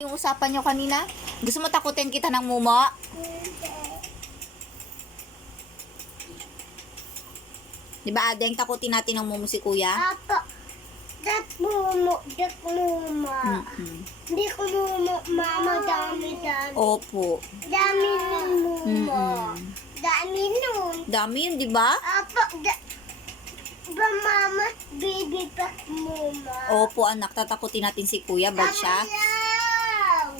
Yung usapan nyo kanina? Gusto mo takutin kita ng mumo? Di ba, Adeng, takutin natin ng mumo si kuya? Apa, dat mumo. Hindi ko mumo, mama, dami. Opo. Dami ng mumo. Dami nun. Dami yun, di ba? Apa, ba mama, baby pa muma. Opo, anak, tatakutin natin si kuya. Bad siya.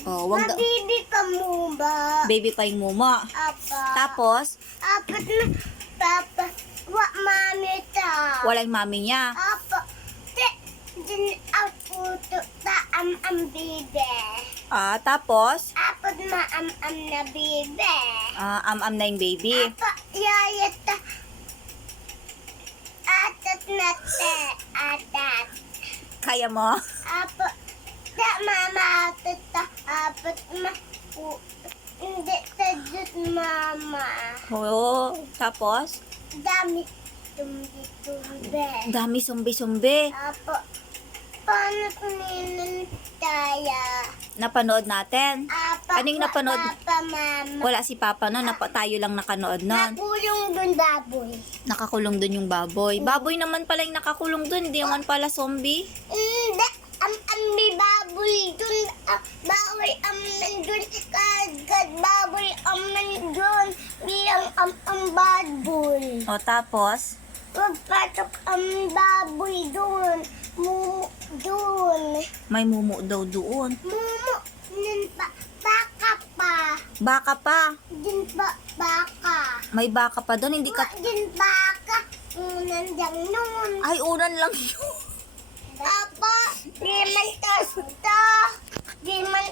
Oh, wag Baby pa muma. baby pa yung mumo. Apa. Tapos, Apat na, papa, wa mami ta. walang mami niya. Apa, din ako to ta am bibe. Tapos, Apat na am na bibe. am na yung baby. Apa, yaya ta. Atat na te, atat. Kaya mo? Apa, da mama atat ta, apat ma. Hindi tajut mama. Oo. Tapos, Dami tumbi. dami sumbi-sumbi. Apa, paano kunin tayo? Napanood natin. Apa, Ano yung napanood? Papa, mama. Wala si Papa nun. Tayo lang nakanood nun. Nakulong dun baboy. Nakakulong dun yung baboy. Baboy naman pala yung nakakulong dun. Hindi naman pala zombie. Hindi, may baboy dun. Baboy nandun. Kagad baboy nandun. Bilang baboy. O tapos, Magpatok ang baboy dun. Dun. may mumu daw doon. Mumu, baka pa. Baka pa. Din ba, baka. May baka pa doon. Hindi ka... Din baka. Nandiyan nun. Ay, unan lang yun. Apa, di man tosta.